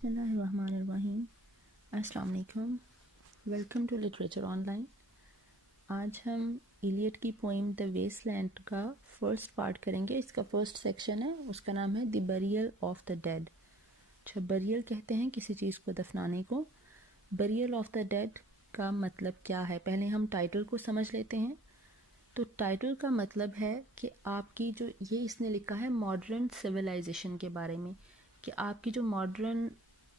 بسم اللہ الرحمن الرحیم. السلام علیکم. ویلکم ٹو لٹریچر آن لائن. آج ہم ایلیٹ کی پوئم دا ویسٹ لینڈ کا فرسٹ پارٹ کریں گے. اس کا فرسٹ سیکشن ہے, اس کا نام ہے دی بریل آف دا ڈیڈ. اچھا, بریل کہتے ہیں کسی چیز کو دفنانے کو. بریل آف دا ڈیڈ کا مطلب کیا ہے, پہلے ہم ٹائٹل کو سمجھ لیتے ہیں. تو ٹائٹل کا مطلب ہے کہ آپ کی جو یہ اس نے لکھا ہے ماڈرن سویلائزیشن کے بارے میں, کہ آپ کی جو ماڈرن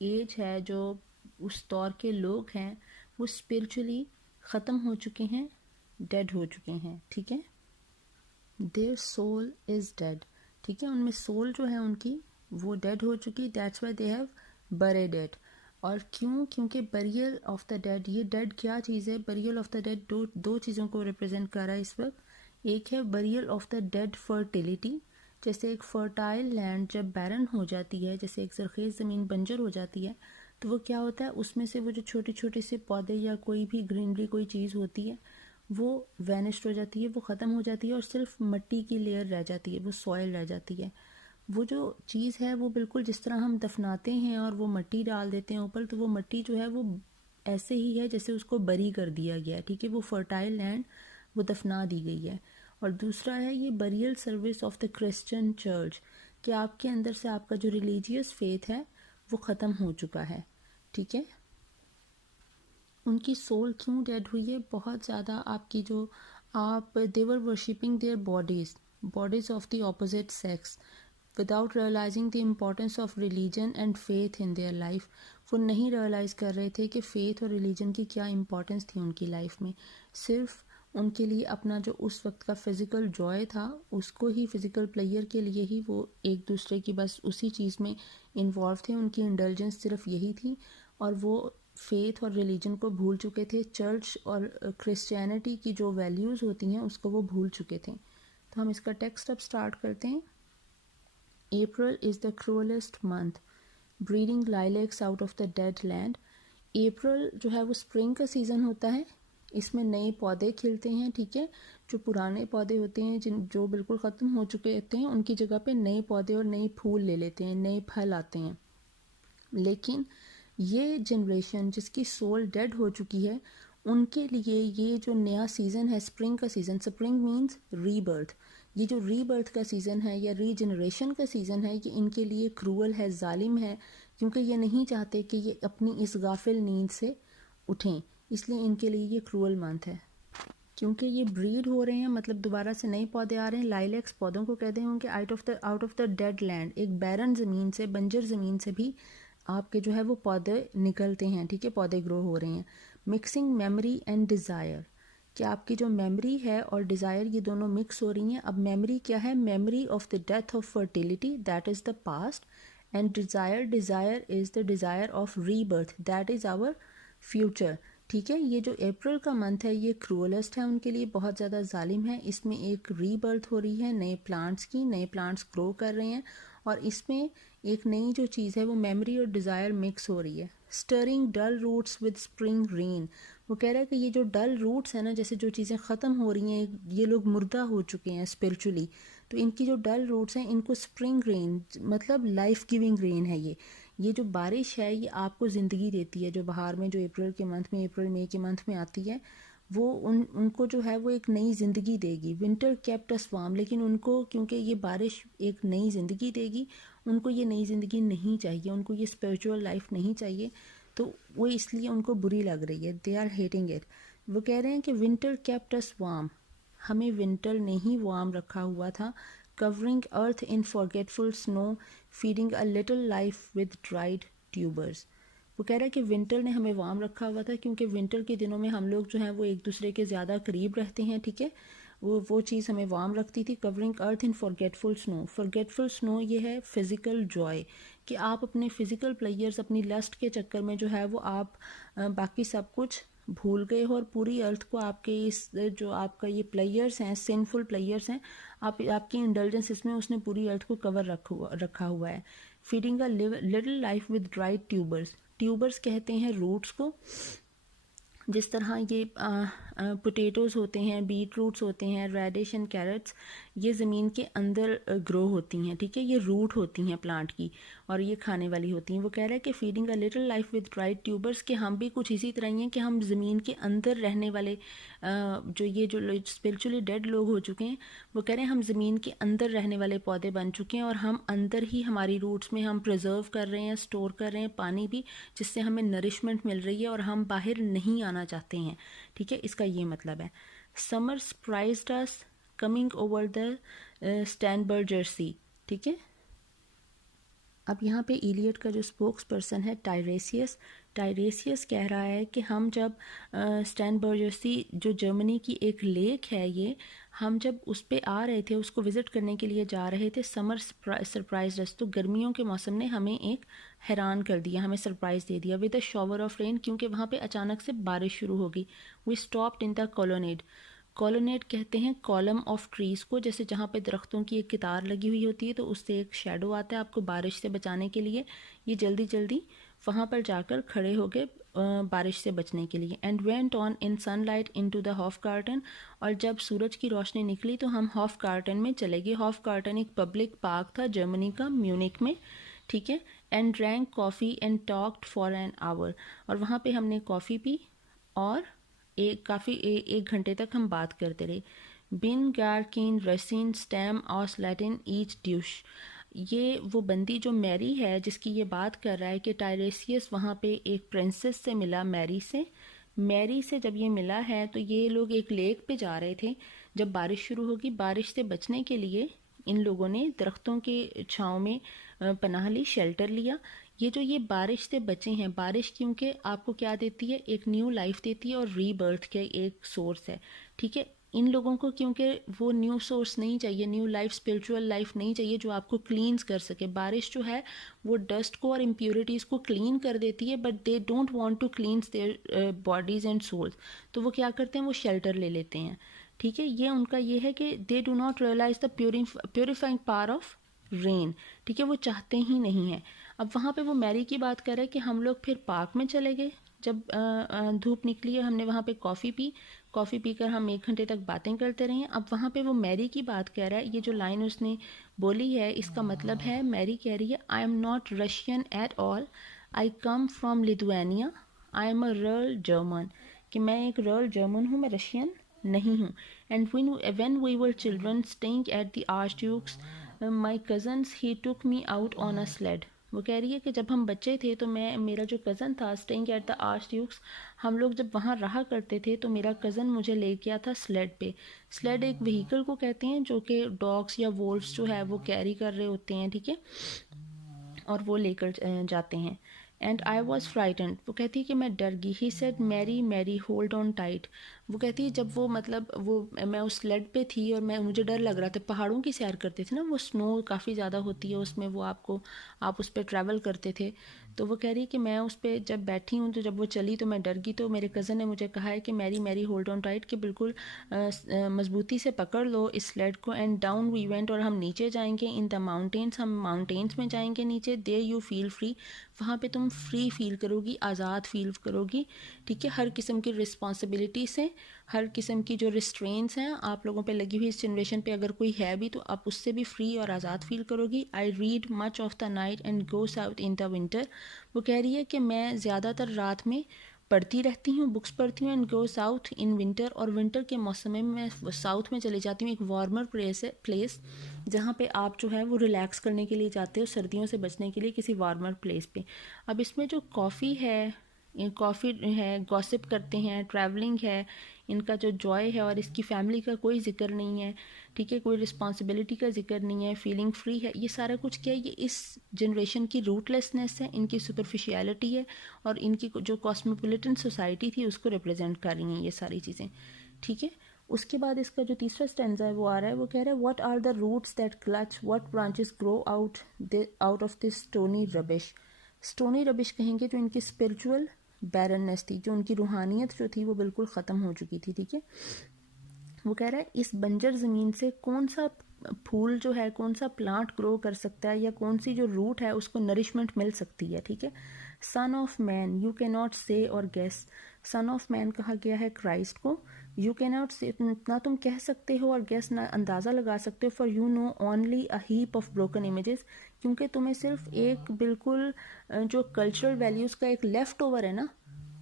ایج ہے, جو اس دور کے لوگ ہیں وہ اسپرچولی ختم ہو چکے ہیں, ڈیڈ ہو چکے ہیں. ٹھیک ہے, دیر سول از ڈیڈ. ٹھیک ہے, ان میں سول جو ہے ان کی وہ ڈیڈ ہو چکی. That's why they have bred it. اور کیونکہ بریل آف دا ڈیڈ, یہ ڈیڈ کیا چیز ہے؟ بریل آف دا ڈیڈ دو چیزوں کو ریپرزینٹ کر رہا ہے اس وقت. ایک ہے burial of the dead fertility, جیسے ایک فرٹائل لینڈ جب بیرن ہو جاتی ہے, جیسے ایک زرخیز زمین بنجر ہو جاتی ہے, تو وہ کیا ہوتا ہے, اس میں سے وہ جو چھوٹے چھوٹے سے پودے یا کوئی بھی گرینری کوئی چیز ہوتی ہے وہ وینشڈ ہو جاتی ہے, وہ ختم ہو جاتی ہے, اور صرف مٹی کی لیئر رہ جاتی ہے, وہ سوائل رہ جاتی ہے. وہ جو چیز ہے وہ بالکل جس طرح ہم دفناتے ہیں اور وہ مٹی ڈال دیتے ہیں اوپر, تو وہ مٹی جو ہے وہ ایسے ہی ہے جیسے اس کو بری کر دیا گیا ہے. ٹھیک ہے, وہ فرٹائل لینڈ وہ دفنا دی گئی ہے. اور دوسرا ہے یہ burial service of the Christian church, کہ آپ کے اندر سے آپ کا جو ریلیجیس فیتھ ہے وہ ختم ہو چکا ہے. ٹھیک ہے, ان کی سول کیوں ڈیڈ ہوئی ہے؟ بہت زیادہ آپ کی جو they were worshipping their bodies of the opposite sex without realizing the importance of religion and faith in their life. وہ نہیں ریئلائز کر رہے تھے کہ فیتھ اور ریلیجن کی کیا امپورٹنس تھی ان کی لائف میں. صرف ان کے لیے اپنا جو اس وقت کا فزیکل جوائے تھا اس کو ہی, فزیکل پلیئر کے لیے ہی وہ ایک دوسرے کی بس اسی چیز میں انوالو تھے. ان کی انڈلجنس صرف یہی تھی, اور وہ فیتھ اور ریلیجن کو بھول چکے تھے. چرچ اور کرسچینٹی کی جو ویلیوز ہوتی ہیں اس کو وہ بھول چکے تھے. تو ہم اس کا ٹیکسٹ اب سٹارٹ کرتے ہیں. April is the cruelest month, breeding lilacs out of the dead land. April جو ہے وہ spring کا سیزن ہوتا ہے, اس میں نئے پودے کھلتے ہیں. ٹھیک ہے, جو پرانے پودے ہوتے ہیں جو بالکل ختم ہو چکے ہوتے ہیں ان کی جگہ پہ نئے پودے اور نئے پھول لے لیتے ہیں, نئے پھل آتے ہیں. لیکن یہ جنریشن جس کی سول ڈیڈ ہو چکی ہے ان کے لیے یہ جو نیا سیزن ہے اسپرنگ کا سیزن, اسپرنگ مینز ری برتھ, یہ جو ری برتھ کا سیزن ہے یا ری جنریشن کا سیزن ہے, یہ ان کے لیے کروول ہے, ظالم ہے, کیونکہ یہ نہیں چاہتے کہ یہ اپنی اس غافل نیند سے اٹھیں. اس لیے ان کے لیے یہ کروول منتھ ہے, کیونکہ یہ بریڈ ہو رہے ہیں, مطلب دوبارہ سے نئے پودے آ رہے ہیں. لائلیکس پودوں کو کہتے ہیں ان کے out of the dead land, ایک بیرن زمین سے, بنجر زمین سے بھی آپ کے جو ہے وہ پودے نکلتے ہیں. ٹھیک ہے, پودے گرو ہو رہے ہیں. مکسنگ میموری اینڈ ڈیزائر, کہ آپ کی جو میموری ہے اور ڈیزائر یہ دونوں مکس ہو رہی ہیں. اب میموری کیا ہے؟ Memory of the death of fertility, that is the past. And desire is the desire of rebirth, that is our future. ٹھیک ہے, یہ جو اپریل کا منتھ ہے یہ کرولسٹ ہے ان کے لیے, بہت زیادہ ظالم ہے. اس میں ایک ری برتھ ہو رہی ہے نئے پلانٹس کی, نئے پلانٹس گرو کر رہے ہیں, اور اس میں ایک نئی جو چیز ہے وہ میموری اور ڈیزائر مکس ہو رہی ہے. Stirring dull roots with spring rain, وہ کہہ رہا ہے کہ یہ جو ڈل روٹس ہیں نا, جیسے جو چیزیں ختم ہو رہی ہیں, یہ لوگ مردہ ہو چکے ہیں اسپرچولی, تو ان کی جو ڈل روٹس ہیں ان کو اسپرنگ رین مطلب لائف گیونگ رین ہے. یہ جو بارش ہے یہ آپ کو زندگی دیتی ہے, جو بہار میں, جو اپریل کے منتھ میں, اپریل مئی کے منتھ میں آتی ہے, وہ ان کو جو ہے وہ ایک نئی زندگی دے گی. ونٹر کیپٹ اس وارم, لیکن ان کو کیونکہ یہ بارش ایک نئی زندگی دے گی, ان کو یہ نئی زندگی نہیں چاہیے, ان کو یہ اسپریچول لائف نہیں چاہیے, تو وہ اس لیے ان کو بری لگ رہی ہے. They are heating it. وہ کہہ رہے ہیں کہ ونٹر کیپٹ اس وارم, ہمیں ونٹر نے ہی وارم رکھا ہوا تھا. covering earth in forgetful snow, feeding a little life with dried tubers. وہ کہہ رہا ہے کہ ونٹر نے ہمیں وارم رکھا ہوا تھا کیونکہ ونٹر کے دنوں میں ہم لوگ جو ہیں وہ ایک دوسرے کے زیادہ قریب رہتے ہیں. ٹھیک ہے, وہ چیز ہمیں وارم رکھتی تھی. covering earth in forgetful snow, forgetful snow یہ ہے فزیکل جوائے, کہ آپ اپنے فزیکل پلیئرز, اپنی لسٹ کے چکر میں جو ہے وہ آپ باقی سب کچھ بھول گئے ہو, اور پوری ارتھ کو آپ کے اس جو آپ کا یہ پلیئرز ہیں, سنفل پلیئرز ہیں, آپ کی انڈلجنس اس میں اس نے پوری ارتھ کو کور رکھا ہوا ہے. Feeding a little life with dried tubers, tubers کہتے ہیں روٹس کو. جس طرح یہ پوٹیٹوز ہوتے ہیں, بیٹ روٹس ہوتے ہیں, ریڈش اینڈ کیرٹس, یہ زمین کے اندر گرو ہوتی ہیں, ٹھیک ہے, یہ روٹ ہوتی ہیں پلانٹ کی اور یہ کھانے والی ہوتی ہیں. وہ کہہ رہا ہے کہ feeding a little life with dried tubers, کہ ہم بھی کچھ اسی طرح ہی ہیں کہ ہم زمین کے اندر رہنے والے جو اسپرچولی ڈیڈ لوگ ہو چکے ہیں, وہ کہہ رہے ہیں ہم زمین کے اندر رہنے والے پودے بن چکے ہیں, اور ہم اندر ہی ہماری روٹس میں ہم پریزرو کر رہے ہیں, اسٹور کر رہے ہیں پانی بھی, جس سے ہمیں نرشمنٹ مل رہی ہے, اور ہم باہر نہیں آنا چاہتے ہیں, ٹھیک ہے. اس کا یہ مطلب ہے. Summer surprised us coming over the Starnbergersee, ٹھیک ہے. اب یہاں پہ ایلیٹ کا جو اسپوکس پرسن ہے ٹائریسیس کہہ رہا ہے کہ ہم جب اسٹینبرجر سی جو جرمنی کی ایک لیک ہے, یہ ہم جب اس پہ آ رہے تھے, اس کو وزٹ کرنے کے لیے جا رہے تھے, سمر سرپرائزڈ اس, تو گرمیوں کے موسم نے ہمیں ایک حیران کر دیا, ہمیں سرپرائز دے دیا with a shower of rain, کیونکہ وہاں پہ اچانک سے بارش شروع ہوگی. وی اسٹاپڈ ان دا کولونیڈ کہتے ہیں کالم آف ٹریز کو, جیسے جہاں پہ درختوں کی ایک قطار لگی ہوئی ہوتی ہے تو اس سے ایک شیڈو آتا ہے آپ کو بارش سے بچانے کے لیے. یہ جلدی وہاں پر جا کر کھڑے ہو گئے بارش سے بچنے کے لیے. And went on in sunlight into the Hofgarten, اور جب سورج کی روشنی نکلی تو ہم ہاف گارڈن میں چلے گئے. ہاف گارڈن ایک پبلک پارک تھا جرمنی کا, میونک میں, ٹھیک ہے. And drink coffee and talked for an hour, اور وہاں پہ ہم نے کافی پی اور ایک گھنٹے تک ہم بات کرتے رہے. بن گارکین رسین اسٹیم آس لیٹن ایچ ڈیوش, یہ وہ بندی جو میری ہے جس کی یہ بات کر رہا ہے کہ ٹائریسیس وہاں پہ ایک پرنسس سے ملا, میری سے جب یہ ملا ہے تو یہ لوگ ایک لیک پہ جا رہے تھے. جب بارش شروع ہوگی, بارش سے بچنے کے لیے ان لوگوں نے درختوں کے چھاؤں میں پناہ لی, شیلٹر لیا. یہ بارش سے بچے ہیں, بارش کیونکہ آپ کو کیا دیتی ہے, ایک نیو لائف دیتی ہے اور ری برتھ کے ایک سورس ہے, ٹھیک ہے. ان لوگوں کو کیونکہ وہ نیو سورس نہیں چاہیے, نیو لائف, اسپرچول لائف نہیں چاہیے جو آپ کو کلینز کر سکے. بارش جو ہے وہ ڈسٹ کو اور امپیورٹیز کو کلین کر دیتی ہے, but they don't want to cleanse their bodies and souls, تو وہ کیا کرتے ہیں, وہ شیلٹر لے لیتے ہیں, ٹھیک ہے. یہ ان کا یہ ہے کہ they do not realize the purifying power of rain, ٹھیک ہے, وہ چاہتے ہی نہیں ہیں. اب وہاں پہ وہ میری کی بات کر رہے کہ ہم لوگ پھر پارک میں چلے گئے جب دھوپ نکلی ہے, ہم نے وہاں پہ کافی پی کر ہم 1 گھنٹے تک باتیں کرتے رہے. اب وہاں پہ وہ میری کی بات کہہ رہا ہے, یہ جو لائن اس نے بولی ہے اس کا مطلب ہے, میری کہہ رہی ہے I am not Russian at all, I come from Lithuania, I am a real German, کہ میں ایک ریئل جرمن ہوں, میں رشین نہیں ہوں. And when we were children staying at the archduke's my cousins he took me out on a sled. وہ کہہ رہی ہے کہ جب ہم بچے تھے تو میرا جو کزن تھا اسٹیئنگ ایٹ دا آرچ ڈیوکس, ہم لوگ جب وہاں رہا کرتے تھے تو میرا کزن مجھے لے گیا تھا سلیڈ پہ. سلیڈ ایک وہیکل کو کہتے ہیں جو کہ ڈاگس یا وولفس جو ہے وہ کیری کر رہے ہوتے ہیں, ٹھیک ہے, اور وہ لے کر جاتے ہیں. اینڈ آئی واز فرائٹنڈ, وہ کہتی ہے کہ میں ڈر گئی. ہی سیڈ میری ہولڈ آن ٹائٹ, وہ کہتی ہے جب وہ میں اس سلیڈ پہ تھی اور مجھے ڈر لگ رہا تھا. پہاڑوں کی سیر کرتے تھے نا, وہ سنو کافی زیادہ ہوتی ہے اس میں, وہ آپ اس پہ ٹریول کرتے تھے. تو وہ کہہ رہی کہ میں اس پہ جب بیٹھی ہوں تو جب وہ چلی تو میں ڈر گئی. تو میرے کزن نے مجھے کہا ہے کہ میری ہولڈ آن ٹائٹ, کہ بالکل مضبوطی سے پکڑ لو اس سلیڈ کو. اینڈ ڈاؤن وی وینٹ, اور ہم نیچے جائیں گے. ان دا ماؤنٹینس, ہم ماؤنٹینس میں جائیں گے نیچے. دیر یو فیل فری, وہاں پہ تم فری فیل کرو گی, آزاد فیل کرو گی, ٹھیک ہے. ہر قسم کی رسپانسبلٹی سے, ہر قسم کی جو ریسٹرینس ہیں آپ لوگوں پہ لگی ہوئی اس جنریشن پہ اگر کوئی ہے بھی تو آپ اس سے بھی فری اور آزاد فیل کرو گی. I read much of the night and go south in the winter, وہ کہہ رہی ہے کہ میں زیادہ تر رات میں پڑھتی رہتی ہوں, بکس پڑھتی ہوں. And go south in winter, اور ونٹر کے موسم میں ساؤتھ میں چلی جاتی ہوں, ایک وارمر پلیس جہاں پہ آپ جو ہے وہ ریلیکس کرنے کے لیے جاتے ہو, سردیوں سے بچنے کے لیے کسی وارمر پلیس پہ. اب اس میں جو کافی ہے, گوسپ کرتے ہیں, ٹریولنگ ہے, ان کا جو جوائے ہے, اور اس کی فیملی کا کوئی ذکر نہیں ہے, ٹھیک ہے, کوئی رسپانسبلٹی کا ذکر نہیں ہے, فیلنگ فری ہے. یہ سارا کچھ کیا ہے, یہ اس جنریشن کی روٹ لیسنس ہے, ان کی سپرفیشیلٹی ہے, اور ان کی جو کاسموپولیٹن سوسائٹی تھی اس کو ریپرزینٹ کر رہی ہیں یہ ساری چیزیں, ٹھیک ہے. اس کے بعد اس کا جو تیسرا اسٹینزا ہے وہ آ رہا ہے, وہ کہہ رہا ہے what are the roots that clutch, what branches grow out of this stony rubbish. Stony ربش کہیں گے جو ان کی اسپرچول بیرننس تھی, جو ان کی روحانیت جو تھی وہ بالکل ختم ہو چکی تھی, ٹھیک ہے. وہ کہہ رہا ہے اس بنجر زمین سے کون سا پھول جو ہے, کون سا پلانٹ گرو کر سکتا ہے, یا کون سی جو روٹ ہے اس کو نرشمنٹ مل سکتی ہے, ٹھیک ہے. سن آف مین یو کی ناٹ سے اور گیس, سن آف مین کہا گیا ہے کرائسٹ کو, یو کی ناٹ سے نہ تم کہہ سکتے ہو اور گیس نہ اندازہ لگا سکتے ہو، for you know only a heap of broken images, کیونکہ تمہیں صرف ایک بالکل جو کلچرل ویلیوز کا ایک لیفٹ اوور ہے نا،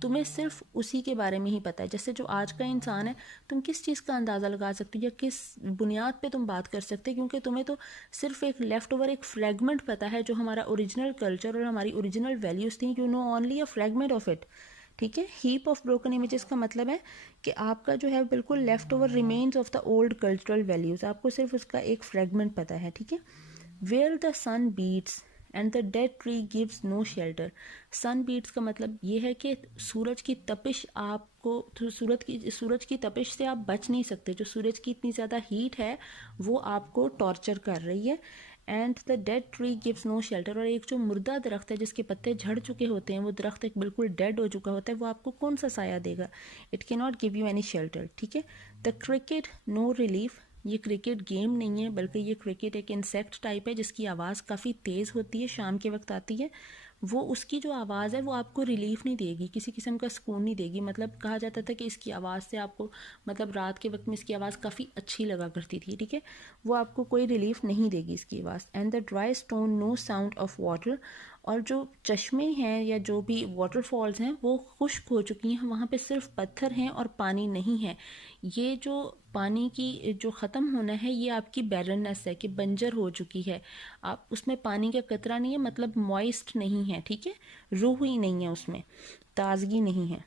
تمہیں صرف اسی کے بارے میں ہی پتہ ہے. جیسے جو آج کا انسان ہے، تم کس چیز کا اندازہ لگا سکتے ہو یا کس بنیاد پہ تم بات کر سکتے، کیونکہ تمہیں تو صرف ایک لیفٹ اوور ایک فریگمنٹ پتہ ہے جو ہمارا اوریجنل کلچر اور ہماری اوریجنل ویلیوز تھیں. You know only a fragment of it. ٹھیک ہے. ہیپ آف بروکن امیجز کا مطلب ہے کہ آپ کا جو ہے بالکل left over remains of the old cultural values, آپ کو صرف اس کا ایک فریگمنٹ پتہ ہے. ٹھیک ہے. Where the sun beats and the dead tree gives no shelter. Sun beats کا مطلب یہ ہے کہ سورج کی تپش آپ کو سورج کی تپش سے آپ بچ نہیں سکتے. جو سورج کی اتنی زیادہ ہیٹ ہے وہ آپ کو ٹارچر کر رہی ہے. And the dead tree gives no shelter. اور ایک جو مردہ درخت ہے جس کے پتے جھڑ چکے ہوتے ہیں، وہ درخت ایک بالکل ڈیڈ ہو چکا ہوتا ہے، وہ آپ کو کون سا سایہ دے گا؟ اٹ کی not give you any shelter. ٹھیک ہے. دا کرکٹ نو ریلیف. یہ کرکٹ گیم نہیں ہے بلکہ یہ کرکٹ ایک انسیکٹ ٹائپ ہے جس کی آواز کافی تیز ہوتی ہے، شام کے وقت آتی ہے. وہ اس کی جو آواز ہے وہ آپ کو ریلیف نہیں دے گی، کسی قسم کا سکون نہیں دے گی. مطلب کہا جاتا تھا کہ اس کی آواز سے آپ کو، مطلب رات کے وقت میں اس کی آواز کافی اچھی لگا کرتی تھی. ٹھیک ہے. وہ آپ کو کوئی ریلیف نہیں دے گی اس کی آواز. And the dry stone know sound of water. اور جو چشمے ہیں یا جو بھی واٹر فالز ہیں وہ خشک ہو چکی ہیں، وہاں پہ صرف پتھر ہیں اور پانی نہیں ہے. یہ جو پانی کی جو ختم ہونا ہے یہ آپ کی بیرننس ہے، کہ بنجر ہو چکی ہے، آپ اس میں پانی کا قطرہ نہیں ہے، مطلب موئسٹ نہیں ہے. ٹھیک ہے. روح ہی نہیں ہے اس میں، تازگی نہیں ہے.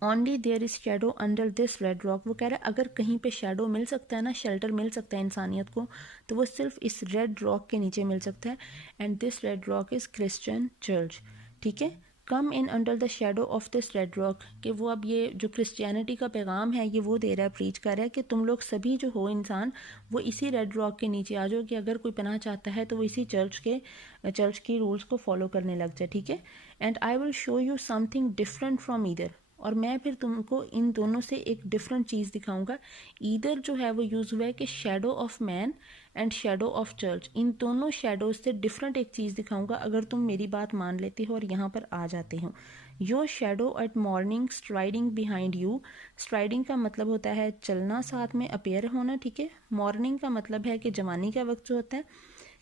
Only there is shadow under this red rock. وہ کہہ رہا ہے اگر کہیں پہ شیڈو مل سکتا ہے نا، شیلٹر مل سکتا ہے انسانیت کو، تو وہ صرف اس ریڈ راک کے نیچے مل سکتا ہے. And this red rock is Christian church. ٹھیک ہے. Come in under the shadow of this red rock. کہ وہ اب یہ جو کرسچینٹی کا پیغام ہے یہ وہ دے رہا ہے، پریچ کر رہا ہے کہ تم لوگ سبھی جو ہو انسان، وہ اسی ریڈ راک کے نیچے آ جاؤ، کہ اگر کوئی پناہ چاہتا ہے تو وہ اسی چرچ کی رولز کو فالو کرنے لگ جائے. ٹھیک ہے. And I will show you some thing different from either. اور میں پھر تم کو ان دونوں سے ایک ڈفرنٹ چیز دکھاؤں گا. ایدر جو ہے وہ یوز ہوا ہے کہ shadow of man and shadow of church. ان دونوں شیڈوز سے ڈفرنٹ ایک چیز دکھاؤں گا اگر تم میری بات مان لیتے ہو اور یہاں پر آ جاتے ہو. Your shadow at morning striding behind you. Striding کا مطلب ہوتا ہے چلنا، ساتھ میں اپیئر ہونا. ٹھیک ہے. مارننگ کا مطلب ہے کہ جوانی کا وقت جو ہوتا ہے،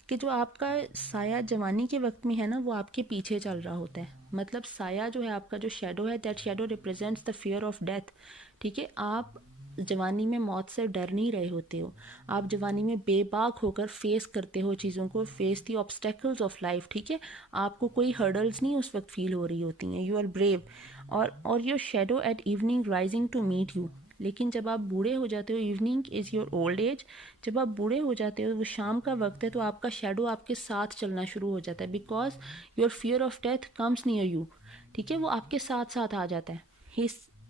کہ جو آپ کا سایہ جوانی کے وقت میں ہے نا وہ آپ کے پیچھے چل رہا ہوتا ہے. مطلب سایہ جو ہے آپ کا جو شیڈو ہے، that shadow represents the fear of death. ٹھیک ہے. آپ جوانی میں موت سے ڈر نہیں رہے ہوتے ہو، آپ جوانی میں بے باک ہو کر فیس کرتے ہو چیزوں کو، face the obstacles of life. ٹھیک ہے. آپ کو کوئی ہرڈلز نہیں اس وقت فیل ہو رہی ہوتی ہیں. You are brave. اور your shadow at evening rising to meet you. لیکن جب آپ بوڑھے ہو جاتے ہو، evening is your old age. جب آپ بوڑھے ہو جاتے ہو، وہ شام کا وقت ہے، تو آپ کا شیڈو آپ کے ساتھ چلنا شروع ہو جاتا ہے، because your fear of death comes near you. ٹھیک ہے. وہ آپ کے ساتھ ساتھ آ جاتا ہے. ہی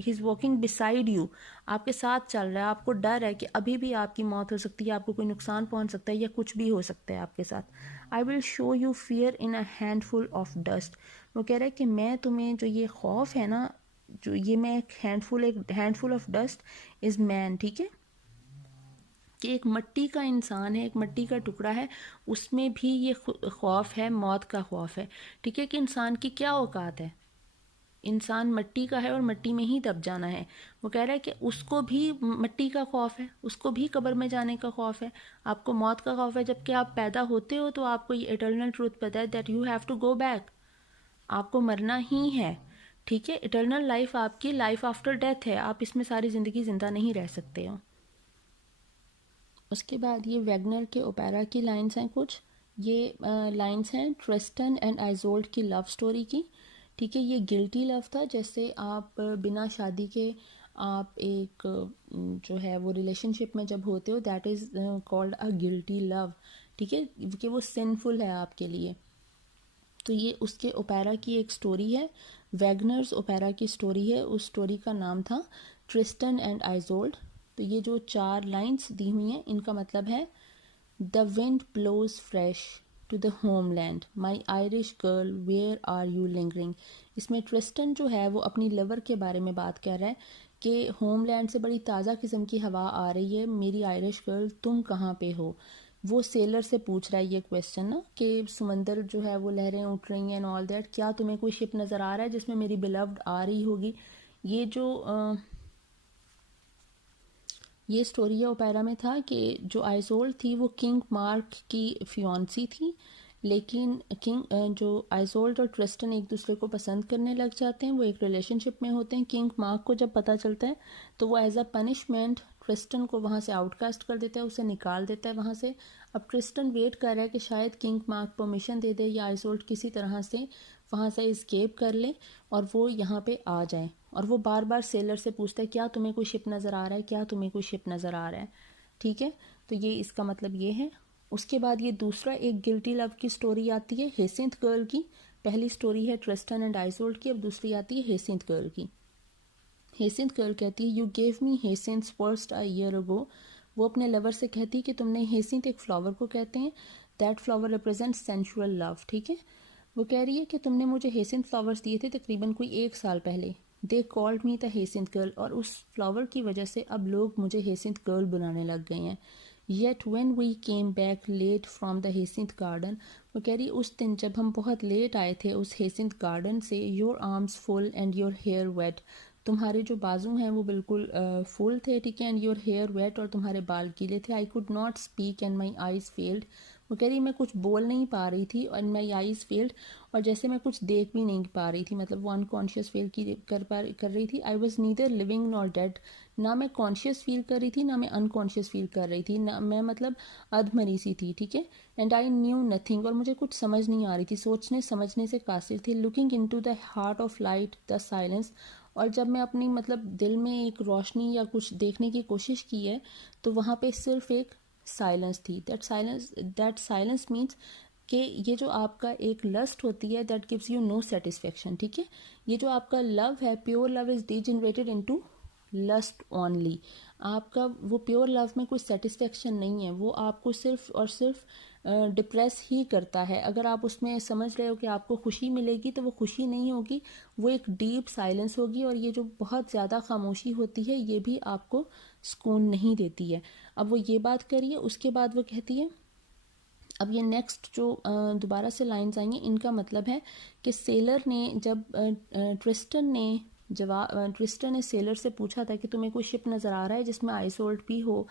از واکنگ بسائڈ یو. آپ کے ساتھ چل رہا ہے. آپ کو ڈر ہے کہ ابھی بھی آپ کی موت ہو سکتی ہے، آپ کو کوئی نقصان پہنچ سکتا ہے یا کچھ بھی ہو سکتا ہے آپ کے ساتھ. I will show you fear in a handful of dust. وہ کہہ رہا ہے کہ میں تمہیں جو یہ خوف ہے نا، جو یہ میں ایک ہینڈ فل آف ڈسٹ از مین. ٹھیک ہے. کہ ایک مٹی کا انسان ہے، ایک مٹی کا ٹکڑا ہے، اس میں بھی یہ خوف ہے، موت کا خوف ہے. ٹھیک ہے. کہ انسان کی کیا اوقات ہے، انسان مٹی کا ہے اور مٹی میں ہی دب جانا ہے. وہ کہہ رہا ہے کہ اس کو بھی مٹی کا خوف ہے، اس کو بھی قبر میں جانے کا خوف ہے. آپ کو موت کا خوف ہے، جبکہ آپ پیدا ہوتے ہو تو آپ کو یہ اٹرنل ٹروتھ پتہ ہے that you have to go back. آپ کو مرنا ہی ہے. ٹھیک ہے. اٹرنل لائف آپ کی لائف آفٹر ڈیتھ ہے، آپ اس میں ساری زندگی زندہ نہیں رہ سکتے ہو. اس کے بعد یہ ویگنر کے اوپیرا کی لائنز ہیں کچھ. یہ لائنز ہیں ٹرسٹن اینڈ آئزولڈ کی لو سٹوری کی. ٹھیک ہے. یہ گلٹی لو تھا، جیسے آپ بنا شادی کے آپ ایک جو ہے وہ ریلیشن شپ میں جب ہوتے ہو، دیٹ از کالڈ اے گلٹی لو. ٹھیک ہے. کہ وہ سنفل ہے آپ کے لیے. تو یہ اس کے اوپیرا کی ایک سٹوری ہے، ویگنرز اوپیرا کی سٹوری ہے. اس سٹوری کا نام تھا ٹرسٹن اینڈ آئزولڈ. تو یہ جو 4 لائنز دی ہوئی ہیں ان کا مطلب ہے The wind blows fresh to the homeland, my Irish girl, where are you lingering. اس میں ٹرسٹن جو ہے وہ اپنی لور کے بارے میں بات کر رہا ہے کہ ہوم لینڈ سے بڑی تازہ قسم کی ہوا آ رہی ہے، میری آئرش گرل تم کہاں پہ ہو. وہ سیلر سے پوچھ رہا ہے یہ کویسچن نا، کہ سمندر جو ہے وہ لہریں اٹھ رہی ہیں اینڈ آل دیٹ، کیا تمہیں کوئی شپ نظر آ رہا ہے جس میں میری بلوڈ آ رہی ہوگی. یہ جو یہ اسٹوری اوپیرا میں تھا کہ جو آئزولڈ تھی وہ کنگ مارک کی فیونسی تھی، لیکن جو آئزولڈ اور ٹرسٹن ایک دوسرے کو پسند کرنے لگ جاتے ہیں، وہ ایک ریلیشن شپ میں ہوتے ہیں. کنگ مارک کو جب پتہ چلتا ہے تو وہ ایز اے پنشمنٹ ٹرسٹن کو وہاں سے آؤٹ کاسٹ کر دیتا ہے، اسے نکال دیتا ہے وہاں سے. اب ٹرسٹن ویٹ کر رہا ہے کہ شاید کنگ مارک پرمیشن دے دے یا آئزولڈ کسی طرح سے وہاں سے اسکیپ کر لے اور وہ یہاں پہ آ جائیں. اور وہ بار بار سیلر سے پوچھتا ہے کیا تمہیں کوئی شپ نظر آ رہا ہے، کیا تمہیں کوئی شپ نظر آ رہا ہے. ٹھیک ہے، تو یہ اس کا مطلب یہ ہے. اس کے بعد یہ دوسرا ایک گلٹی لو کی سٹوری آتی ہے ہیسینتھ گرل کی. پہلی سٹوری ہے ٹرسٹن اینڈ آئزولڈ کی، اب دوسری آتی ہے ہیسینتھ گرل کی. ہیسینتھ گرل کہتی ہے you gave me hyacinth first a year ago. وہ اپنے لور سے کہتی ہے کہ تم نے ہیسینتھ ایک فلاور کو کہتے ہیں، دیٹ فلاور ریپرزینٹ سینشول لو. ٹھیک ہے، وہ کہہ رہی ہے کہ تم نے مجھے ہیسینتھ فلاورز دیے تھے تقریباً کوئی 1 سال پہلے. دے کالڈ می دا ہیسینتھ گرل، اور اس فلاور کی وجہ سے اب لوگ مجھے ہیسینتھ گرل بنانے لگ گئے ہیں. Yet when we came back late from the hyacinth garden, وہ کہہ رہی اس دن جب ہم بہت لیٹ آئے تھے اس ہیسینتھ گارڈن سے، your arms full and your hair wet, تمہارے جو بازو ہیں وہ بالکل فل تھے. ٹھیک ہے، اینڈ یور ہیئر ویٹ، اور تمہارے بال گیلے تھے. I could not speak and my eyes failed, وہ کہہ رہی میں کچھ بول نہیں پا رہی تھی اور مائی آئیز فیلڈ، اور جیسے میں کچھ دیکھ بھی نہیں پا رہی تھی، مطلب وہ انکانشیس فیل کر رہی تھی. آئی واز نیدر لیونگ نار ڈیڈ، نہ میں کانشیس فیل کر رہی تھی نہ میں انکانشیس فیل کر رہی تھی، نہ میں مطلب ادھمری سی تھی. ٹھیک ہے، اینڈ آئی نیو نتھنگ، اور مجھے کچھ سمجھ نہیں آ رہی تھی، سوچنے سمجھنے سے قاصر تھی. Looking into the heart of light the silence, اور جب میں اپنی مطلب دل میں ایک روشنی یا کچھ دیکھنے کی کوشش کی ہے تو وہاں پہ صرف ایک سائلنس تھی. دیٹ سائلنس مینس کہ یہ جو آپ کا ایک لسٹ ہوتی ہے that gives you no satisfaction. ٹھیک ہے، یہ جو آپ کا لو ہے pure love is degenerated into lust only. آپ کا وہ پیور لو میں کوئی سیٹسفیکشن نہیں ہے، وہ آپ کو صرف اور صرف ڈپریس ہی کرتا ہے. اگر آپ اس میں سمجھ رہے ہو کہ آپ کو خوشی ملے گی تو وہ خوشی نہیں ہوگی، وہ ایک ڈیپ سائلنس ہوگی، اور یہ جو بہت زیادہ خاموشی ہوتی ہے یہ بھی آپ کو سکون نہیں دیتی ہے. اب وہ یہ بات کریے، اس کے بعد وہ کہتی ہے، اب یہ نیکسٹ جو دوبارہ سے لائنز آئیں گے ان کا مطلب ہے کہ سیلر نے جب ٹرسٹن نے سیلر سے پوچھا تھا کہ تمہیں کوئی شپ نظر آ رہا ہے جس میں آئزولڈ بھی ہو،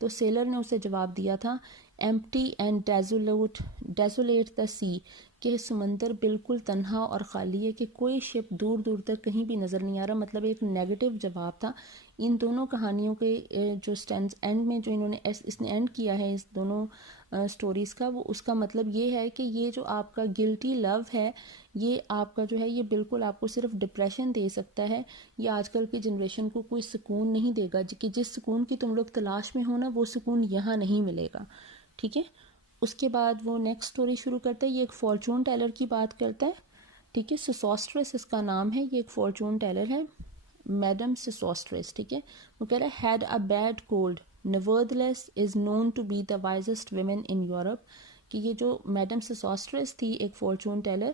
تو سیلر نے اسے جواب دیا تھا ایمپٹی اینڈ ڈیزولیٹ دا سی، کہ سمندر بالکل تنہا اور خالی ہے، کہ کوئی شپ دور دور تک کہیں بھی نظر نہیں آ رہا. مطلب ایک نیگیٹو جواب تھا. ان دونوں کہانیوں کے جو سٹینڈز اینڈ میں جو اس نے اینڈ کیا ہے اس دونوں سٹوریز کا، وہ اس کا مطلب یہ ہے کہ یہ جو آپ کا گلٹی لو ہے یہ آپ کا جو ہے یہ بالکل آپ کو صرف ڈپریشن دے سکتا ہے. یہ آج کل کی جنریشن کو کوئی سکون نہیں دے گا، کہ جس سکون کی تم لوگ تلاش میں ہو نا وہ سکون یہاں نہیں ملے گا. ٹھیک ہے، اس کے بعد وہ نیکسٹ سٹوری شروع کرتا ہے. یہ ایک فارچون ٹیلر کی بات کرتا ہے. ٹھیک ہے، سیسوسٹرس اس کا نام ہے، یہ ایک فارچون ٹیلر ہے، میڈم سیسوسٹرس. ٹھیک ہے، وہ کہہ رہا ہے had a bad cold nevertheless is known to be the wisest women in Europe، کہ یہ جو میڈم سیسوسٹرس تھی ایک فارچون ٹیلر،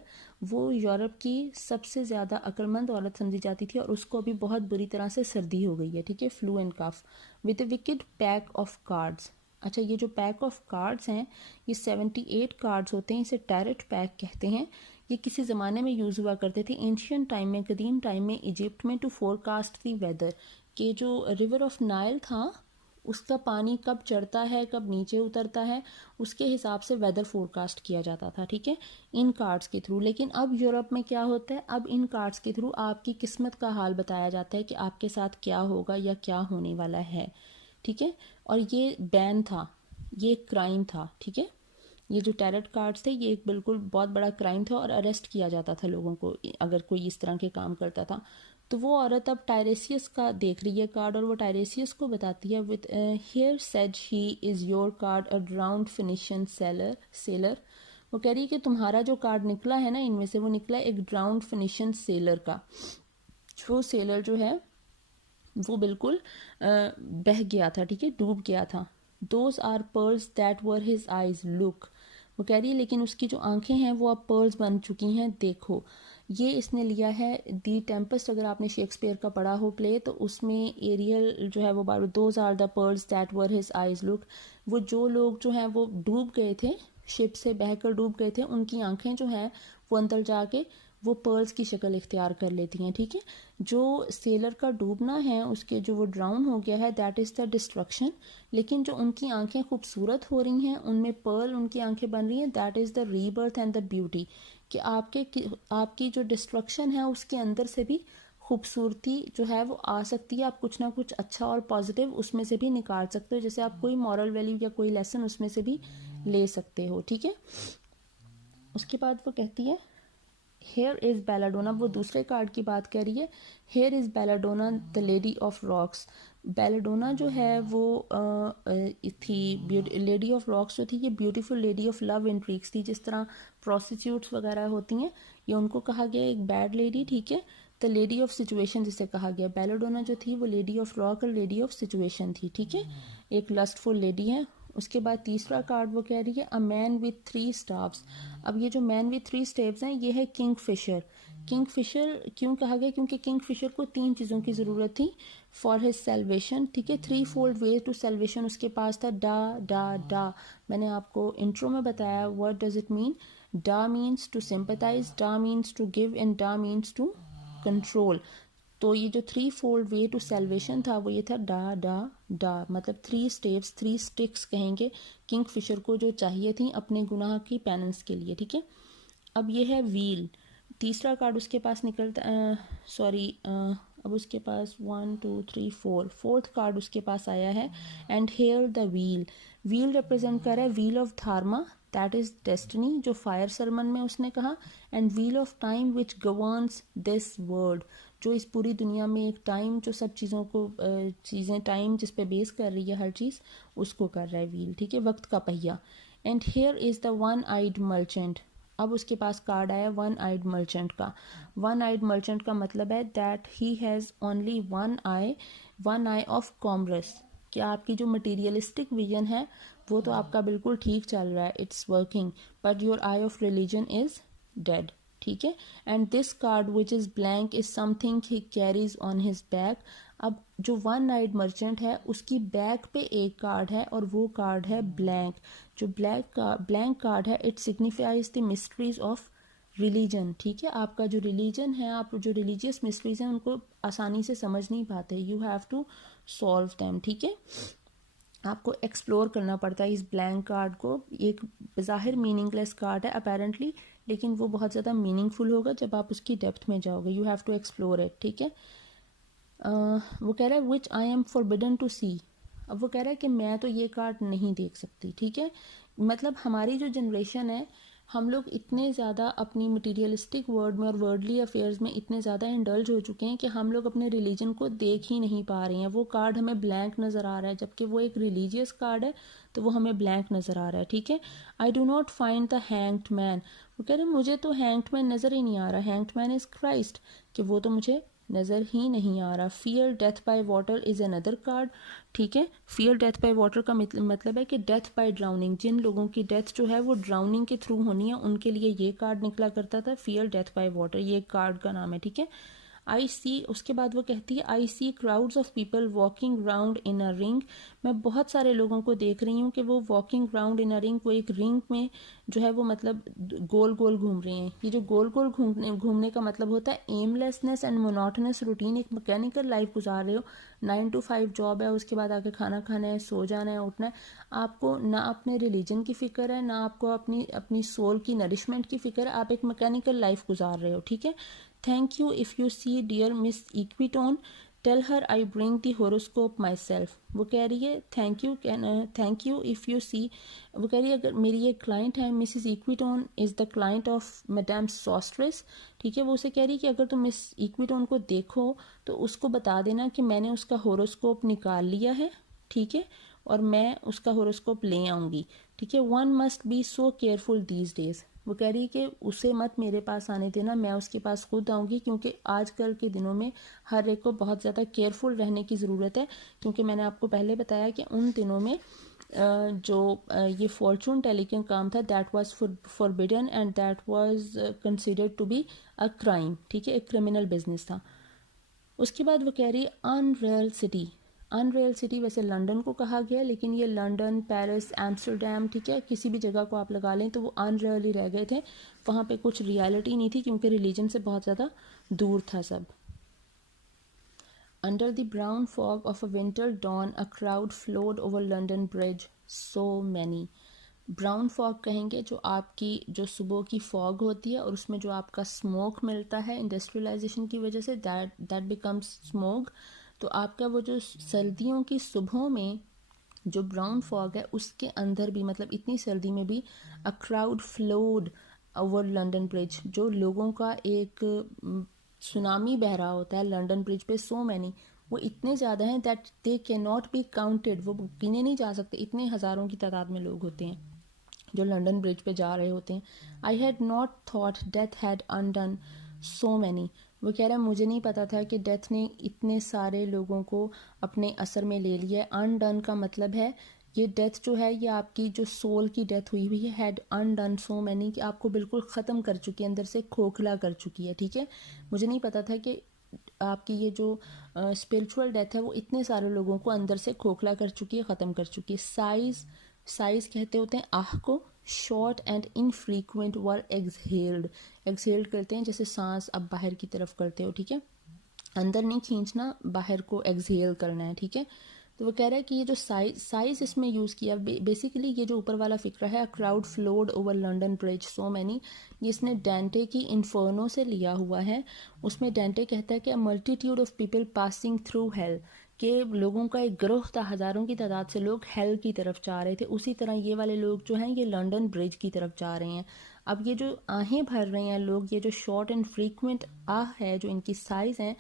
وہ یورپ کی سب سے زیادہ عقلمند عورت سمجھی جاتی تھی، اور اس کو ابھی بہت بری طرح سے سردی ہو گئی ہے. ٹھیک ہے، flu and cough with a wicked pack of cards. اچھا، یہ جو پیک آف کارڈز ہیں یہ 78 کارڈز ہوتے ہیں، اسے ٹیرٹ پیک کہتے ہیں. یہ کسی زمانے میں یوز ہوا کرتے تھے اینشین ٹائم میں، قدیم ٹائم میں ایجپٹ میں، to forecast the weather, کہ جو ریور آف نائل تھا اس کا پانی کب چڑھتا ہے کب نیچے اترتا ہے اس کے حساب سے ویدر فور کاسٹ کیا جاتا تھا. ٹھیک ہے، ان کارڈز کے تھرو. لیکن اب یورپ میں کیا ہوتا ہے، اب ان کارڈز کے تھرو آپ کی قسمت کا حال بتایا جاتا ہے کہ آپ کے ساتھ کیا ہوگا یا کیا ہونے والا ہے. ٹھیک ہے، اور یہ بین تھا، یہ ایک کرائم تھا. ٹھیک ہے، یہ جو ٹیرٹ کارڈز تھے یہ ایک بالکل بہت بڑا کرائم تھا، اور اریسٹ کیا جاتا تھا لوگوں کو اگر کوئی اس طرح کے کام کرتا تھا. تو وہ عورت اب ٹائریسیس کا دیکھ رہی ہے کارڈ، اور وہ ٹائریسیس کو بتاتی ہے with here said she is your card a drowned Phoenician sailor. وہ کہہ رہی ہے کہ تمہارا جو کارڈ نکلا ہے نا ان میں سے وہ نکلا ہے ایک ڈراؤنڈ فینیشین سیلر کا. جو سیلر جو ہے وہ بالکل بہہ گیا تھا. ٹھیک ہے، ڈوب گیا تھا. those are pearls that were his eyes, look. وہ کہہ رہی ہے لیکن اس کی جو آنکھیں ہیں وہ اب پرلز بن چکی ہیں، دیکھو. یہ اس نے لیا ہے دی ٹیمپسٹ. اگر آپ نے شیکسپیئر کا پڑھا ہو پلے تو اس میں ایریل جو ہے وہ those are the pearls that were his eyes, look. وہ جو لوگ جو ہیں وہ ڈوب گئے تھے، شپ سے بہہ کر ڈوب گئے تھے، ان کی آنکھیں جو ہیں وہ اندر جا کے وہ پرلز کی شکل اختیار کر لیتی ہیں. ٹھیک ہے, جو سیلر کا ڈوبنا ہے, اس کے جو وہ ڈراؤن ہو گیا ہے, دیٹ از دا ڈسٹرکشن. لیکن جو ان کی آنکھیں خوبصورت ہو رہی ہیں, ان میں پرل ان کی آنکھیں بن رہی ہیں, that is the rebirth and the beauty. کہ آپ کی جو ڈسٹرکشن ہے اس کے اندر سے بھی خوبصورتی جو ہے وہ آ سکتی ہے. آپ کچھ نہ کچھ اچھا اور پازیٹیو اس میں سے بھی نکال سکتے ہو, جیسے آپ کوئی مورل ویلیو یا کوئی لیسن اس میں سے بھی لے سکتے ہو. ٹھیک ہے, اس کے بعد وہ کہتی ہے ہیئر از بیلاڈونا. وہ دوسرے کارڈ کی بات کر رہی ہے. Here is Belladonna the lady of rocks. Belladonna جو ہے وہ تھی لیڈی آف راکس جو تھی, یہ بیوٹیفل لیڈی آف لو انٹریگس تھی. جس طرح پروسٹیٹیوٹس وغیرہ ہوتی ہیں, یہ ان کو کہا گیا ایک بیڈ لیڈی. ٹھیک ہے, دا لیڈی آف سچویشن جسے کہا گیا. بیلاڈونا جو تھی وہ لیڈی آف راک اور لیڈی آف سچویشن تھی. ٹھیک ہے, ایک لسٹفل لیڈی ہے. اس کے بعد تیسرا کارڈ وہ کہہ رہی ہے a man with 3 staffs. اب یہ جو مین with 3 staffs ہیں یہ ہے کنگ فشر. کنگ فشر کیوں کہا گیا؟ کیونکہ کنگ فشر کو 3 چیزوں کی ضرورت تھی فار ہز سیلویشن. ٹھیک ہے, 3 fold way ٹو سیلویشن اس کے پاس تھا. ڈا ڈا ڈا, میں نے آپ کو انٹرو میں بتایا what does it mean. ڈا means to sympathize, ڈا means to give and ڈا means to control. تو یہ جو 3 fold way to salvation تھا وہ یہ تھا ڈا ڈا ڈا, مطلب 3 steps 3 sticks کہیں گے کنگ فشر کو جو چاہیے تھیں اپنے گناہ کی پیننس کے لیے. ٹھیک ہے, اب یہ ہے ویل. تیسرا کارڈ اس کے پاس نکلتا اب اس کے پاس 1 2 3 4 فورتھ کارڈ اس کے پاس آیا ہے and here the wheel. Wheel represent کر رہا ہے wheel of dharma, that is destiny, جو فائر سرمن میں اس نے کہا. And wheel of time which governs this world, جو اس پوری دنیا میں ایک ٹائم جو سب چیزوں کو ٹائم جس پہ بیس کر رہی ہے ہر چیز, اس کو کر رہا ہے ویل. ٹھیک ہے, وقت کا پہیہ. And here is the one eyed merchant. اب اس کے پاس کارڈ آیا ون آئیڈ مرچنٹ کا. ون آئیڈ مرچنٹ کا مطلب ہے that he has only one eye of commerce. کہ آپ کی جو مٹیریلسٹک ویژن ہے وہ تو آپ کا بالکل ٹھیک چل رہا ہے, it's working, but your eye of religion is dead. ٹھیک ہے, and this card which is blank is something he carries on his back. اب جو ون آئیڈ مرچنٹ ہے اس کی بیک پہ ایک کارڈ ہے اور وہ کارڈ ہے بلینک. جو بلینک کارڈ ہے it signifies the mysteries of religion. ٹھیک ہے, آپ کا جو ریلیجن ہے, آپ جو ریلیجیس مسٹریز ہیں ان کو آسانی سے سمجھ نہیں پاتے, you have to solve them. ٹھیک ہے, آپ کو ایکسپلور کرنا پڑتا ہے اس بلینک کارڈ کو. ایک بظاہر میننگ لیس کارڈ ہے اپیرنٹلی, لیکن وہ بہت زیادہ میننگ فل ہوگا جب آپ اس کی ڈیپتھ میں جاؤ گے. You have to explore it. ٹھیک ہے, وہ کہہ رہا ہے وچ آئی ایم فوربڈن ٹو سی. اب وہ کہہ رہا ہے کہ میں تو یہ کارڈ نہیں دیکھ سکتی. ٹھیک ہے, مطلب ہماری جو جنریشن ہے ہم لوگ اتنے زیادہ اپنی مٹیریلسٹک ورلڈ میں اور ورلڈلی افیئرز میں اتنے زیادہ انڈلج ہو چکے ہیں کہ ہم لوگ اپنے ریلیجن کو دیکھ ہی نہیں پا رہے ہیں. وہ کارڈ ہمیں بلینک نظر آ رہا ہے, جبکہ وہ ایک ریلیجیس کارڈ ہے تو وہ ہمیں بلینک نظر آ رہا ہے. ٹھیک ہے, I do not find the hanged man. وہ کہہ رہے ہیں مجھے تو ہینگڈ مین نظر ہی نہیں آ رہا. ہینگڈ مین از کرائسٹ, کہ وہ تو مجھے نظر ہی نہیں آ رہا. Fear death by water is اندر کارڈ. ٹھیک ہے, فیئر ڈیتھ بائی واٹر کا مطلب ہے کہ ڈیتھ بائی ڈراؤننگ, جن لوگوں کی ڈیتھ جو ہے وہ ڈراؤننگ کے تھرو ہونی ہے ان کے لیے یہ کارڈ نکلا کرتا تھا, فیئر ڈیتھ بائی واٹر, یہ کارڈ کا نام ہے. ٹھیک ہے, آئی سی, اس کے بعد وہ کہتی ہے آئی سی crowds of people walking round ان اے رنگ. میں بہت سارے لوگوں کو دیکھ رہی ہوں کہ وہ واکنگ راؤنڈ ان اے رنگ, وہ ایک رنگ میں جو ہے وہ مطلب گول گول گھوم رہے ہیں. یہ جو گول گول گھومنے کا مطلب ہوتا ہے aimlessness and monotonous routine, ایک میکینیکل لائف گزار رہے ہو. 9 to 5 جاب ہے, اس کے بعد آ کے کھانا کھانا ہے, سو جانا ہے, اٹھنا ہے. آپ کو نہ اپنے ریلیجن کی فکر ہے, نہ آپ کو اپنی سول کی نرشمنٹ کی فکر ہے, آپ ایک میکینیکل لائف گزار رہے ہو. ٹھیک ہے, thank you if you see dear Miss Equitone, tell her I bring the horoscope myself. وہ کہہ رہی ہے thank you if you see. وہ کہہ رہی ہے اگر میری ایک کلائنٹ ہے Mrs Equitone is the client of madam Sosostris. ٹھیک ہے, وہ اسے کہہ رہی ہے کہ اگر تم مس ایکویٹون کو دیکھو تو اس کو بتا دینا کہ میں نے اس کا ہوروسکوپ نکال لیا ہے. ٹھیک ہے, اور میں اس کا ہوروسکوپ لے آؤں گی. ٹھیک ہے, one must be so careful these days. وہ کہہ رہی ہے کہ اسے مت میرے پاس آنے دینا, میں اس کے پاس خود آؤں گی, کیونکہ آج کل کے دنوں میں ہر ایک کو بہت زیادہ کیئرفل رہنے کی ضرورت ہے. کیونکہ میں نے آپ کو پہلے بتایا کہ ان دنوں میں جو یہ فارچون ٹیلی کا کام تھا that was forbidden and that was considered to be a crime. ٹھیک ہے, ایک کرمنل بزنس تھا. اس کے بعد وہ کہہ رہی ہے in real city. In real city ویسے لنڈن کو کہا گیا، لیکن یہ لنڈن، پیرس، ایمسٹرڈیم، ٹھیک ہے، کسی بھی جگہ کو آپ لگا لیں تو وہ ان ریئل ہی رہ گئے تھے، وہاں پہ کچھ ریالٹی نہیں تھی کیونکہ ریلیجن سے بہت زیادہ دور تھا سب. Under the brown fog of a winter dawn, a crowd flowed over London Bridge. So many. Brown fog کہیں گے جو آپ کی جو صبح کی فاگ ہوتی ہے اور اس میں جو آپ کا اسموک ملتا ہے انڈسٹریلائزیشن کی وجہ سے، دیٹ بیکمس اسموک. تو آپ کا وہ جو سردیوں کی صبحوں میں جو براؤن فاگ ہے اس کے اندر بھی، مطلب اتنی سردی میں بھی، a crowd flowed over London Bridge، جو لوگوں کا ایک سونامی بہ رہا ہوتا ہے لنڈن برج پہ. سو مینی، وہ اتنے زیادہ ہیں that they can not be counted, وہ گنے نہیں جا سکتے، اتنے ہزاروں کی تعداد میں لوگ ہوتے ہیں جو لنڈن برج پہ جا رہے ہوتے ہیں. I had not thought death had undone so many. وہ کہہ رہا ہے مجھے نہیں پتا تھا کہ ڈیتھ نے اتنے سارے لوگوں کو اپنے اثر میں لے لیا ہے. انڈن کا مطلب ہے یہ ڈیتھ جو ہے یہ آپ کی جو سول کی ڈیتھ ہوئی ہوئی ہے. ہیڈ انڈن سو مینی کہ آپ کو بالکل ختم کر چکی ہے، اندر سے کھوکھلا کر چکی ہے. ٹھیک ہے، مجھے نہیں پتا تھا کہ آپ کی یہ جو اسپرچول ڈیتھ ہے وہ اتنے سارے لوگوں کو اندر سے کھوکھلا کر چکی ہے، ختم کر چکی ہے. سائز کہتے ہوتے ہیں آہ کو. شارٹ اینڈ انفریکوینٹ ور ایگزیلڈ کرتے ہیں جیسے سانس اب باہر کی طرف کرتے ہو. ٹھیک ہے، اندر نہیں کھینچنا، باہر کو ایگزیل کرنا ہے. ٹھیک ہے، تو وہ کہہ رہا ہے کہ یہ جو سائز اس میں یوز کیا، بیسیکلی یہ جو اوپر والا فکرہ ہے کراؤڈ فلوڈ اوور لنڈن برج سو مینی، یہ اس نے ڈینٹے کی انفرنو سے لیا ہوا ہے. اس میں ڈینٹے کہتا ہے کہ multitude of people passing through hell, کہ لوگوں کا ایک گروہ تھا، ہزاروں کی تعداد سے لوگ ہیل کی طرف جا رہے تھے. اسی طرح یہ والے لوگ جو ہیں یہ لنڈن برج کی طرف جا رہے ہیں. اب یہ جو آہیں بھر رہے ہیں لوگ، یہ جو شارٹ اینڈ فریکوینٹ آہ ہے جو ان کی سائز ہیں،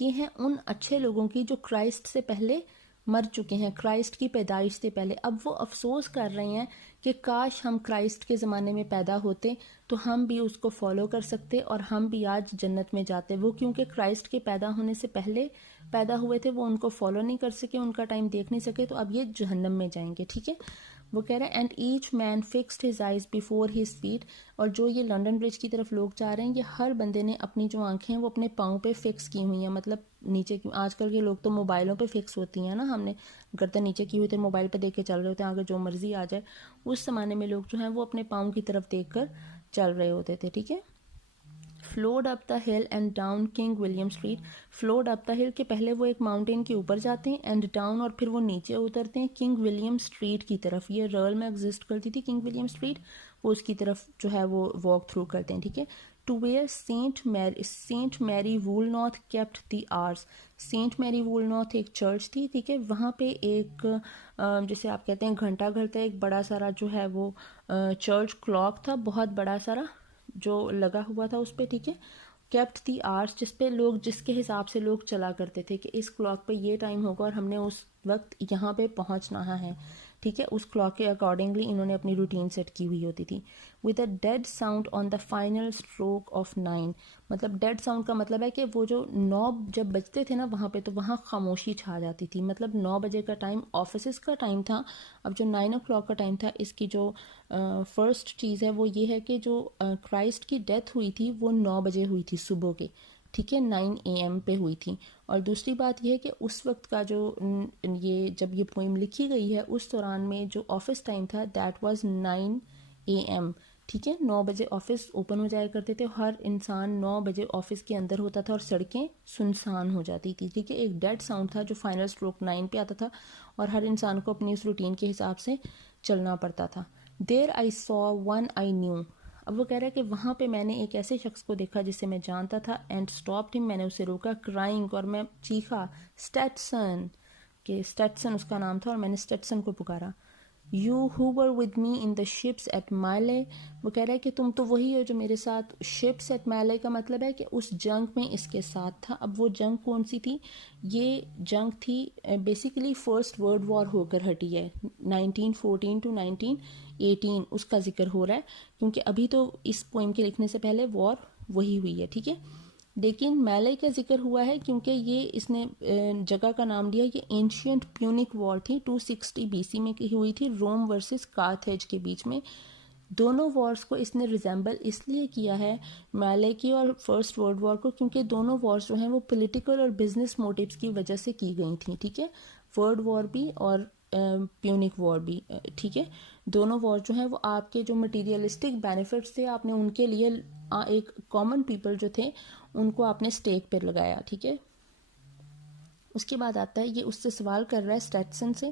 یہ ہیں ان اچھے لوگوں کی جو کرائسٹ سے پہلے مر چکے ہیں، کرائسٹ کی پیدائش سے پہلے. اب وہ افسوس کر رہے ہیں کہ کاش ہم کرائسٹ کے زمانے میں پیدا ہوتے تو ہم بھی اس کو فالو کر سکتے اور ہم بھی آج جنت میں جاتے. وہ کیونکہ کرائسٹ کے پیدا ہونے سے پہلے پیدا ہوئے تھے، وہ ان کو فالو نہیں کر سکے، ان کا ٹائم دیکھ نہیں سکے، تو اب یہ جہنم میں جائیں گے. ٹھیک ہے، وہ کہہ رہے ہیں and each man fixed his eyes before his feet. اور جو یہ لنڈن برج کی طرف لوگ جا رہے ہیں، یہ ہر بندے نے اپنی جو آنکھیں ہیں وہ اپنے پاؤں پہ فکس کی ہوئی ہیں، مطلب نیچے کی. آج کل کے لوگ تو موبائلوں پہ فکس ہوتی ہیں نا، ہم نے گردن نیچے کی ہوئی تھے، موبائل پہ دیکھ کے چل رہے ہوتے ہیں، آگے جو مرضی آ جائے. اس زمانے میں لوگ جو ہیں وہ اپنے پاؤں کی طرف دیکھ کر چل رہے ہوتے تھے. ٹھیک ہے، fluid up the hill and down King William Street. Flowed up the hill کہ پہلے وہ ایک ماؤنٹین کے اوپر جاتے ہیں، اینڈ ڈاؤن اور پھر وہ نیچے اترتے ہیں کنگ ولیم اسٹریٹ کی طرف. یہ ررل میں ایگزسٹ کرتی تھی کنگ ولیم اسٹریٹ، وہ اس کی طرف جو ہے وہ واک تھرو کرتے ہیں. ٹھیک ہے، ٹو ویئر سینٹ میری وولناتھ کیپٹ دی آرس. سینٹ میری وولناتھ ایک چرچ تھی. ٹھیک ہے، وہاں پہ ایک جسے آپ کہتے ہیں گھنٹہ گھر تھا، ایک بڑا سارا جو ہے وہ چرچ کلاک تھا، بہت بڑا سارا جو لگا ہوا تھا اس پہ. ٹھیک ہے، کیپٹ دی آرس، جس پہ لوگ جس کے حساب سے لوگ چلا کرتے تھے کہ اس کلاک پہ یہ ٹائم ہوگا اور ہم نے اس وقت یہاں پہ پہنچنا ہے. ٹھیک ہے، اس کلاک کے اکارڈنگلی انہوں نے اپنی روٹین سیٹ کی ہوئی ہوتی تھی. With a dead sound on the final stroke of 9. مطلب ڈیڈ ساؤنڈ کا مطلب ہے کہ وہ جو 9 جب بجتے تھے نا وہاں پہ، تو وہاں خاموشی چھا جاتی تھی. مطلب 9 بجے کا ٹائم آفیسز کا ٹائم تھا. اب جو 9 o'clock کا ٹائم تھا، اس کی جو فرسٹ چیز ہے وہ یہ ہے کہ جو کرائسٹ کی ڈیتھ ہوئی تھی وہ 9 بجے ہوئی تھی صبح کے. ٹھیک ہے، 9 AM پہ ہوئی تھی. اور دوسری بات یہ ہے کہ اس وقت کا جو یہ جب یہ پوئم لکھی گئی ہے اس دوران میں جو آفس ٹائم تھا دیٹ واز 9 AM. ٹھیک ہے، 9 بجے آفس اوپن ہو جایا کرتے تھے، ہر انسان 9 بجے آفس کے اندر ہوتا تھا اور سڑکیں سنسان ہو جاتی تھی. ٹھیک ہے، ایک ڈیڈ ساؤنڈ تھا جو فائنل اسٹروک 9 پہ آتا تھا اور ہر انسان کو اپنی اس روٹین کے حساب سے چلنا پڑتا تھا. دیر آئی سو ون آئی نیو. اب وہ کہہ رہا ہے کہ وہاں پہ میں نے ایک ایسے شخص کو دیکھا جسے میں جانتا تھا. اینڈ اسٹاپڈ ہم، میں نے اسے روکا. کرائنگ، اور میں چیخا. اسٹیٹسن، کہ اسٹیٹسن اس کا نام تھا اور میں نے اسٹیٹسن کو پکارا. You who were with me in the ships at Mylae. وہ کہہ رہا ہے کہ تم تو وہی ہو جو میرے ساتھ شپس ایٹ مائلے کا مطلب ہے کہ اس جنگ میں اس کے ساتھ تھا. اب وہ جنگ کون سی تھی؟ یہ جنگ تھی بیسیکلی فرسٹ ورلڈ وار ہو کر ہٹی ہے، 1914 to 1918 اس کا ذکر ہو رہا ہے، کیونکہ ابھی تو اس پوئم کے لکھنے سے پہلے وار وہی ہوئی ہے. ٹھیک ہے، لیکن میلے کا ذکر ہوا ہے کیونکہ یہ اس نے جگہ کا نام دیا. یہ اینشینٹ پیونک وار تھی، 260 BC میں کی ہوئی تھی، روم ورسز کارتھیج کے بیچ میں. دونوں وارز کو اس نے ریزیمبل اس لیے کیا ہے میلے کی اور فرسٹ ورلڈ وار کو، کیونکہ دونوں وارز جو ہیں وہ پولیٹیکل اور بزنس موٹیوز کی وجہ سے کی گئی تھیں. ٹھیک ہے، ورلڈ وار بھی اور پیونک وار بھی. ٹھیک ہے, دونوں وار جو ہیں وہ آپ کے جو مٹیریلسٹک بینیفٹس تھے آپ نے ان کے لیے ایک کامن پیپل جو تھے ان کو آپ نے اسٹیک پر لگایا. ٹھیک ہے, اس کے بعد آتا ہے, یہ اس سے سوال کر رہا ہے اسٹیٹسن سے,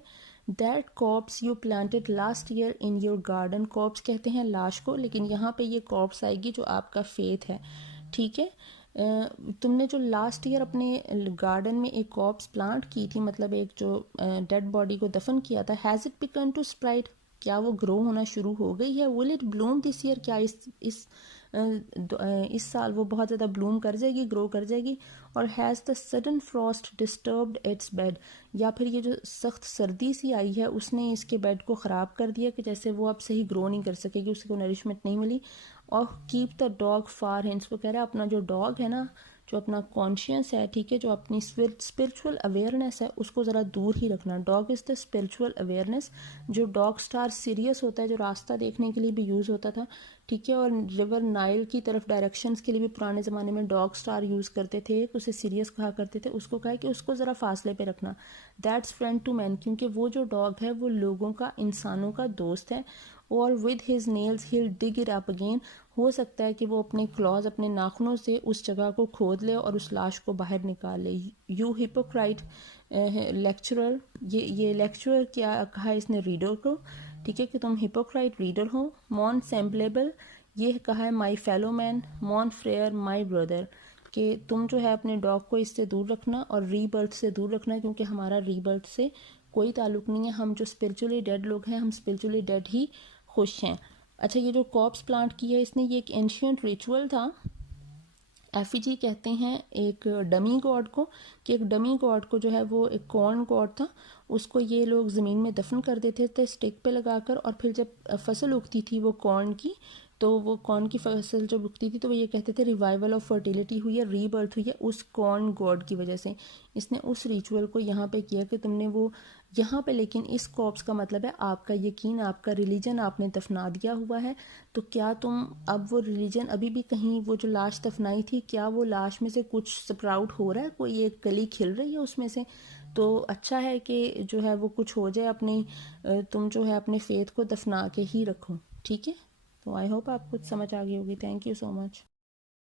that corpse you planted last year in your garden. Corpse کہتے ہیں لاش کو, لیکن یہاں پہ یہ کارپس آئے گی جو آپ کا فیتھ ہے. ٹھیک ہے, تم نے جو لاسٹ ایئر اپنے گارڈن میں ایک کارپس پلانٹ کی تھی, مطلب ایک جو ڈیڈ باڈی کو دفن کیا تھا, ہیز اٹ بیگن ٹو اسپراؤٹ, کیا وہ گرو ہونا شروع ہو گئی ہے؟ ول اٹ بلوم دس ایئر, کیا اس سال وہ بہت زیادہ بلوم کر جائے گی, گرو کر جائے گی؟ اور has the sudden frost disturbed its bed, یا پھر یہ جو سخت سردی سی آئی ہے اس نے اس کے بیڈ کو خراب کر دیا کہ جیسے وہ اب صحیح گرو نہیں کر سکے گی, اسے کو نرشمنٹ نہیں ملی. اور keep the dog for hands, وہ کہہ رہا ہے اپنا جو ڈاگ ہے نا, جو اپنا کانشیس ہے, ٹھیک ہے, جو اپنی اسپرچول اویئرنیس ہے, اس کو ذرا دور ہی رکھنا. Dog is the spiritual awareness. جو ڈاگ سٹار سیریس ہوتا ہے, جو راستہ دیکھنے کے لیے بھی یوز ہوتا تھا, ٹھیک ہے, اور ریور نائل کی طرف ڈائریکشنز کے لیے بھی پرانے زمانے میں ڈاگ سٹار یوز کرتے تھے, اسے سیریس کہا کرتے تھے. اس کو کہا کہ اس کو ذرا فاصلے پہ رکھنا. دیٹس فرینڈ ٹو مین, کیونکہ وہ جو ڈاگ ہے وہ لوگوں کا, انسانوں کا دوست ہے. اور with his nails he'll dig it up again, ہو سکتا ہے کہ وہ اپنے کلاز, اپنے ناخنوں سے اس جگہ کو کھود لے اور اس لاش کو باہر نکال لے. یو ہپوکرائٹ لیکچرر, یہ لیکچرر کیا کہا اس نے ریڈر کو, ٹھیک ہے, کہ تم ہپوکرائٹ ریڈر ہو. مون سیمبلیبل, یہ کہا ہے مائی فیلو مین. مون فریئر مائی بردر, کہ تم جو ہے اپنے ڈاگ کو اس سے دور رکھنا اور ری برتھ سے دور رکھنا, کیونکہ ہمارا ری برتھ سے کوئی تعلق نہیں ہے. ہم جو اسپرچولی ڈیڈ لوگ ہیں, ہم اسپرچولی ڈیڈ ہی خوش ہیں. اچھا, یہ جو کارپس پلانٹ کی ہے اس نے, یہ ایک اینشینٹ ریچول تھا. ایفیجی کہتے ہیں ایک ڈمی گاڈ کو, کہ ایک ڈمی گاڈ کو جو ہے وہ ایک کارن گاڈ تھا, اس کو یہ لوگ زمین میں دفن کر دیتے تھے اسٹیک پہ لگا کر, اور پھر جب فصل اگتی تھی وہ کارن کی, تو وہ کارن کی فصل جب اگتی تھی تو وہ یہ کہتے تھے ریوائول آف فرٹیلیٹی ہوئی ہے, ری برتھ ہوئی ہے اس کارن گاڈ کی وجہ سے. اس نے اس ریچول کو یہاں پہ کیا کہ تم نے وہ یہاں پہ, لیکن اس کارپس کا مطلب ہے آپ کا یقین, آپ کا ریلیجن آپ نے دفنا دیا ہوا ہے. تو کیا تم اب وہ ریلیجن ابھی بھی کہیں, وہ جو لاش دفنائی تھی, کیا وہ لاش میں سے کچھ سپراؤٹ ہو رہا ہے, کوئی ایک کلی کھل رہی ہے اس میں سے؟ تو اچھا ہے کہ جو ہے وہ کچھ ہو جائے, اپنی تم جو ہے اپنے فیتھ کو دفنا کے ہی رکھو. ٹھیک ہے, تو آئی ہوپ آپ کچھ سمجھ آ گئی ہوگی. Thank you so much.